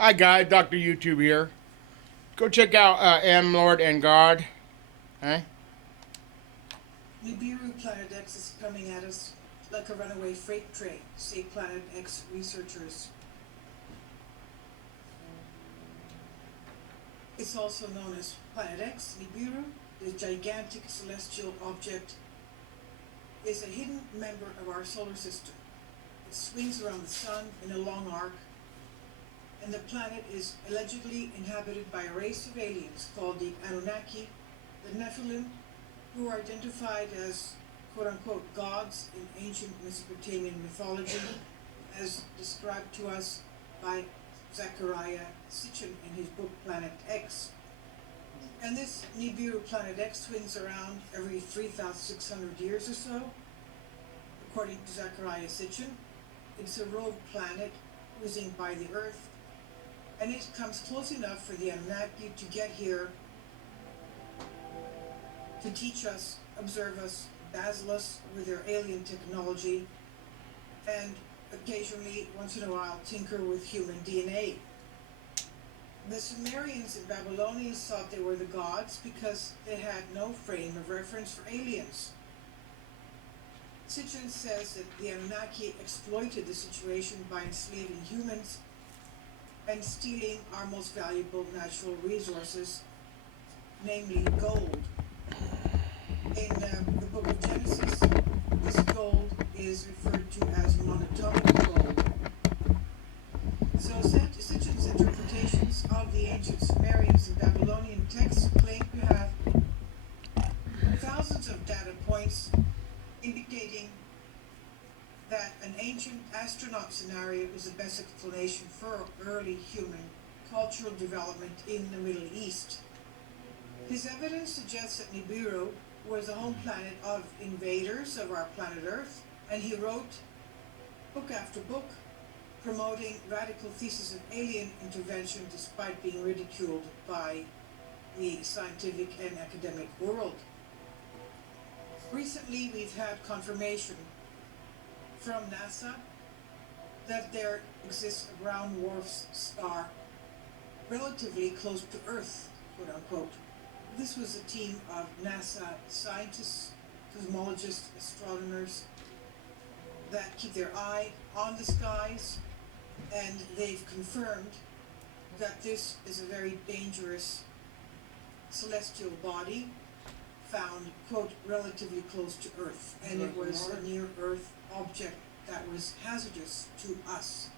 Hi guys, Dr. YouTube here. Go check out M Lord and God. Huh? Nibiru Planet X is coming at us like a runaway freight train, say Planet X researchers. It's also known as Planet X. Nibiru, the gigantic celestial object, is a hidden member of our solar system. It swings around the sun in a long arc, and the planet is allegedly inhabited by a race of aliens called the Anunnaki, the Nephilim, who are identified as quote-unquote gods in ancient Mesopotamian mythology, as described to us by Zechariah Sitchin in his book Planet X. And this Nibiru Planet X swings around every 3,600 years or so. According to Zechariah Sitchin, it's a rogue planet whizzing by the Earth, and it comes close enough for the Anunnaki to get here to teach us, observe us, dazzle us with their alien technology, and occasionally, once in a while, tinker with human DNA. The Sumerians and Babylonians thought they were the gods because they had no frame of reference for aliens. Sitchin says that the Anunnaki exploited the situation by enslaving humans and stealing our most valuable natural resources, namely gold. In the book of Genesis, this gold is referred to as monatomic gold. So Sitchin's interpretations of the ancient Sumerians and Babylonian texts claim to have thousands of data points indicating that an ancient astronaut scenario is the best explanation for early human cultural development in the Middle East. His evidence suggests that Nibiru was the home planet of invaders of our planet Earth, and he wrote book after book promoting radical theses of alien intervention despite being ridiculed by the scientific and academic world. Recently, we've had confirmation from NASA that there exists a brown dwarf star relatively close to Earth, quote unquote. This was a team of NASA scientists, cosmologists, astronomers that keep their eye on the skies, and they've confirmed that this is a very dangerous celestial body found, quote, relatively close to Earth, and it was a near-Earth object that was hazardous to us,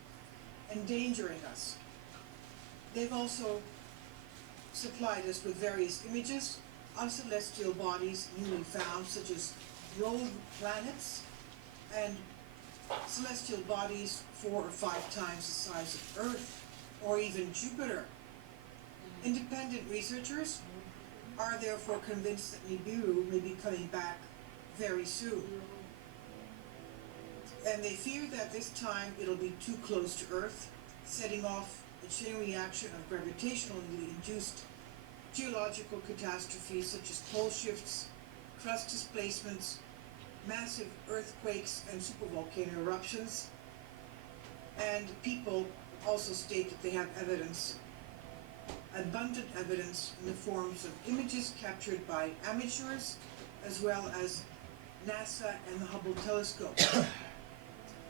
endangering us. They've also supplied us with various images of celestial bodies newly found, such as rogue planets and celestial bodies 4 or 5 times the size of Earth, or even Jupiter. Independent researchers are therefore convinced that Nibiru may be coming back very soon. And they fear that this time it'll be too close to Earth, setting off a chain reaction of gravitationally induced geological catastrophes such as pole shifts, crust displacements, massive earthquakes, and supervolcano eruptions. And people also state that they have evidence, abundant evidence, in the forms of images captured by amateurs, as well as NASA and the Hubble telescope.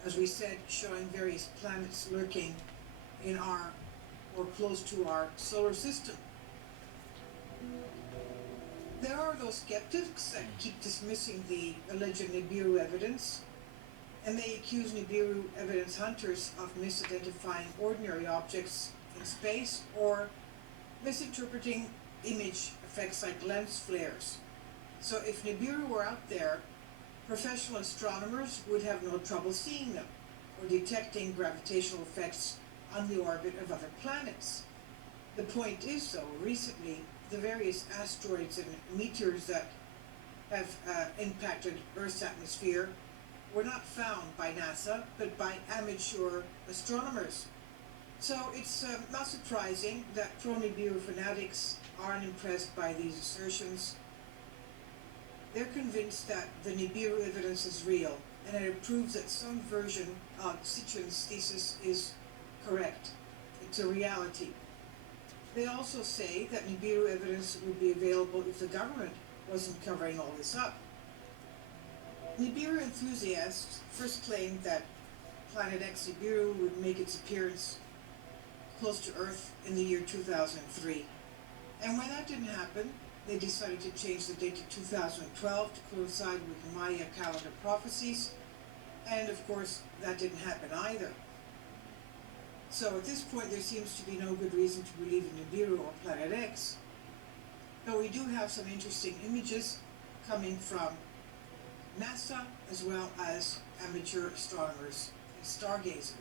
As we said, showing various planets lurking in our, or close to our solar system. There are those skeptics that keep dismissing the alleged Nibiru evidence, and they accuse Nibiru evidence hunters of misidentifying ordinary objects in space or misinterpreting image effects like lens flares. So if Nibiru were out there, professional astronomers would have no trouble seeing them or detecting gravitational effects on the orbit of other planets. The point is, though, recently the various asteroids and meteors that have impacted Earth's atmosphere were not found by NASA, but by amateur astronomers. So it's not surprising that pro-Nibiru fanatics are unimpressed by these assertions. They're convinced that the Nibiru evidence is real, and it proves that some version of Sitchin's thesis is correct. It it's a reality. They also say that nibiru evidence would be available if the government wasn't covering all this up. Nibiru enthusiasts first claimed that Planet X Nibiru would make its appearance close to Earth in the year 2003. And when that didn't happen, they decided to change the date to 2012 to coincide with Maya calendar prophecies. And of course, that didn't happen either. So at this point, there seems to be no good reason to believe in Nibiru or Planet X. But we do have some interesting images coming from NASA as well as amateur astronomers and stargazers.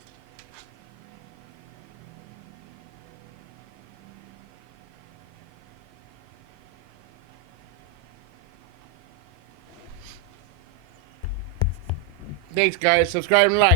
Thanks, guys. Subscribe and like.